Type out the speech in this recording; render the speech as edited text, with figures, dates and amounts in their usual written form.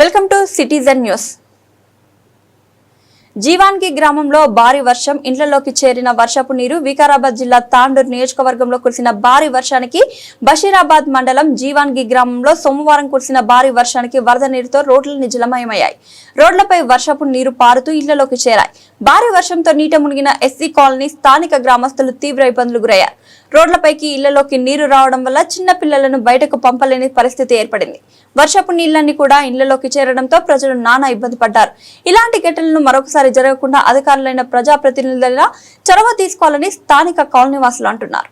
Welcome to citizen news. జీవాన్కి గ్రామంలో భారీ వర్షం, ఇండ్లలోకి చేరిన వర్షపు నీరు. వికారాబాద్ జిల్లా తాండూరు నియోజకవర్గంలో కురిసిన భారీ వర్షానికి బషీరాబాద్ మండలం జీవాన్గి గ్రామంలో సోమవారం కురిసిన భారీ వర్షానికి వరద నీరుతో రోడ్లు జలమయమయ్యాయి. రోడ్లపై వర్షపు నీరు పారుతూ ఇళ్లలోకి చేరాయి. భారీ వర్షంతో నీట మునిగిన ఎస్సీ కాలనీ స్థానిక గ్రామస్తులు తీవ్ర ఇబ్బందులు గురయ్యారు. రోడ్లపైకి ఇళ్లలోకి నీరు రావడం వల్ల చిన్న పిల్లలను బయటకు పంపలేని పరిస్థితి ఏర్పడింది. వర్షపు నీళ్లన్నీ కూడా ఇళ్లలోకి చేరడంతో ప్రజలు నానా ఇబ్బంది పడ్డారు. ఇలాంటి ఘటనలు మరొకసారి జరగకుండా అధికారులైన ప్రజాప్రతినిధుల చొరవ తీసుకోవాలని స్థానిక కాలనీవాసులు అంటున్నారు.